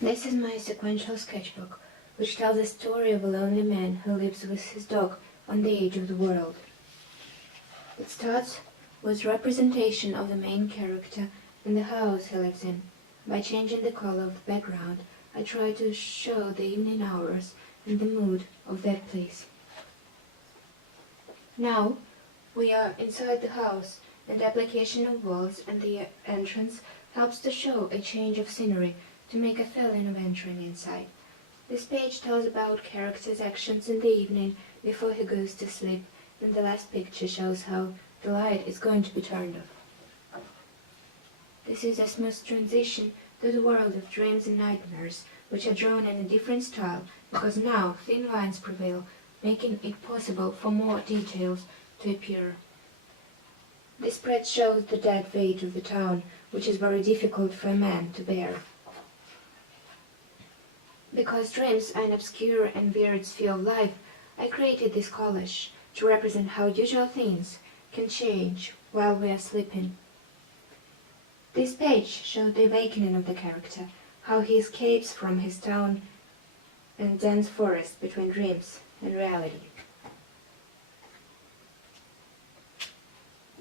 This is my sequential sketchbook, which tells the story of a lonely man who lives with his dog on the edge of the world. It starts with representation of the main character and the house he lives in. By changing the color of the background, I try to show the evening hours and the mood of that place. Now, we are inside the house, and the application of walls and the entrance helps to show a change of scenery to make a feeling of entering inside. This page tells about character's actions in the evening before he goes to sleep, and the last picture shows how the light is going to be turned off. This is a smooth transition to the world of dreams and nightmares, which are drawn in a different style because now thin lines prevail, making it possible for more details to appear. This spread shows the dead weight of the town, which is very difficult for a man to bear. Because dreams are an obscure and weird sphere of life, I created this collage to represent how usual things can change while we are sleeping. This page shows the awakening of the character, how he escapes from his town and dense forest between dreams and reality.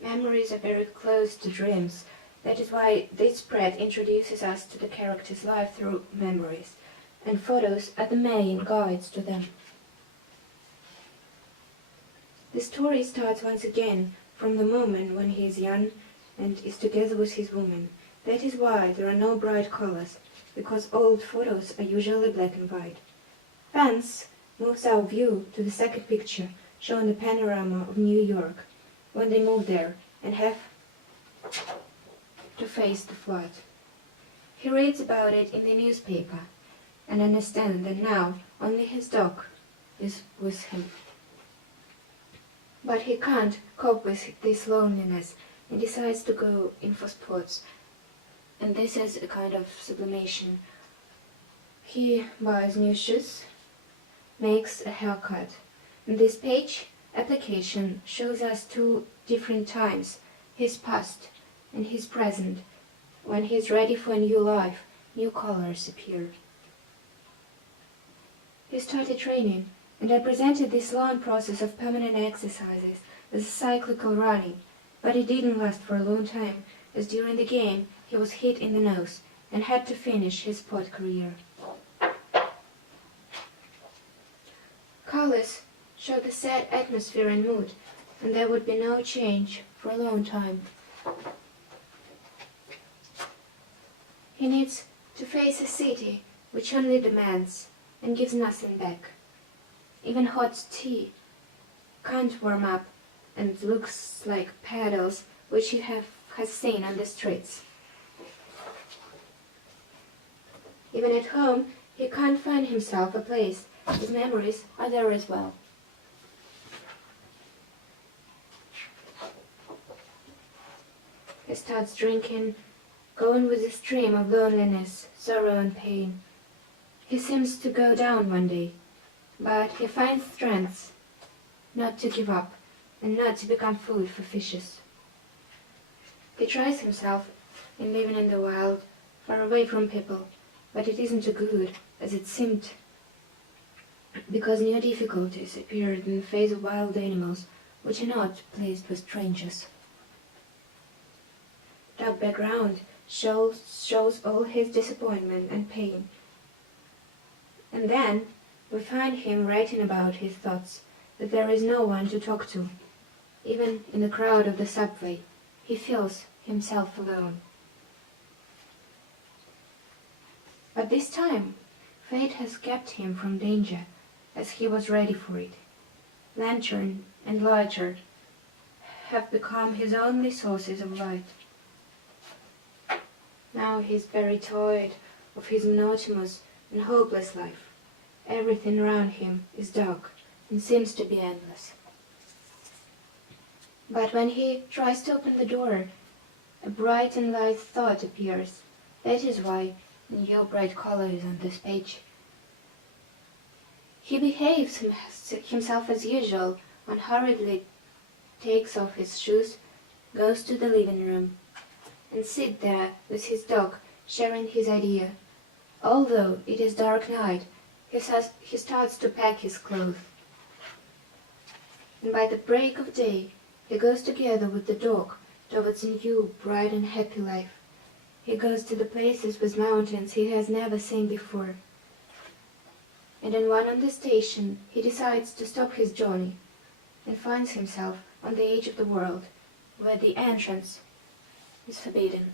Memories are very close to dreams. That is why this spread introduces us to the character's life through memories, and photos are the main guides to them. The story starts once again from the moment when he is young and is together with his woman. That is why there are no bright colors, because old photos are usually black and white. Thence moves our view to the second picture, showing the panorama of New York, when they move there and have to face the flood. He reads about it in the newspaper and understands that now only his dog is with him. But he can't cope with this loneliness and decides to go in for sports. And this is a kind of sublimation. He buys new shoes, makes a haircut. In this page, application shows us two different times, his past and his present. When he is ready for a new life, new colors appear. He started training, and I presented this long process of permanent exercises as cyclical running, but it didn't last for a long time, as during the game he was hit in the nose and had to finish his sport career. Colors show the sad atmosphere and mood, and there would be no change for a long time. He needs to face a city which only demands and gives nothing back. Even hot tea can't warm up and looks like paddles which he has seen on the streets. Even at home, he can't find himself a place. His memories are there as well. He starts drinking, going with the stream of loneliness, sorrow and pain. He seems to go down one day, but he finds strength not to give up and not to become food for fishes. He tries himself in living in the wild, far away from people, but it isn't so good as it seemed, because new difficulties appeared in the face of wild animals which are not pleased with strangers. Dark background shows all his disappointment and pain. And then we find him writing about his thoughts, that there is no one to talk to. Even in the crowd of the subway, he feels himself alone. But this time, fate has kept him from danger, as he was ready for it. Lantern and lighter have become his only sources of light. Now he is very tired of his monotonous and hopeless life. Everything around him is dark and seems to be endless. But when he tries to open the door, a bright and light thought appears. That is why new bright colors on this page. He behaves himself as usual and hurriedly takes off his shoes, goes to the living room, and sits there with his dog, sharing his idea Although it is dark night, he starts to pack his clothes. And by the break of day, he goes together with the dog towards a new, bright and happy life. He goes to the places with mountains he has never seen before. And in one on the station, he decides to stop his journey and finds himself on the edge of the world, where the entrance is forbidden.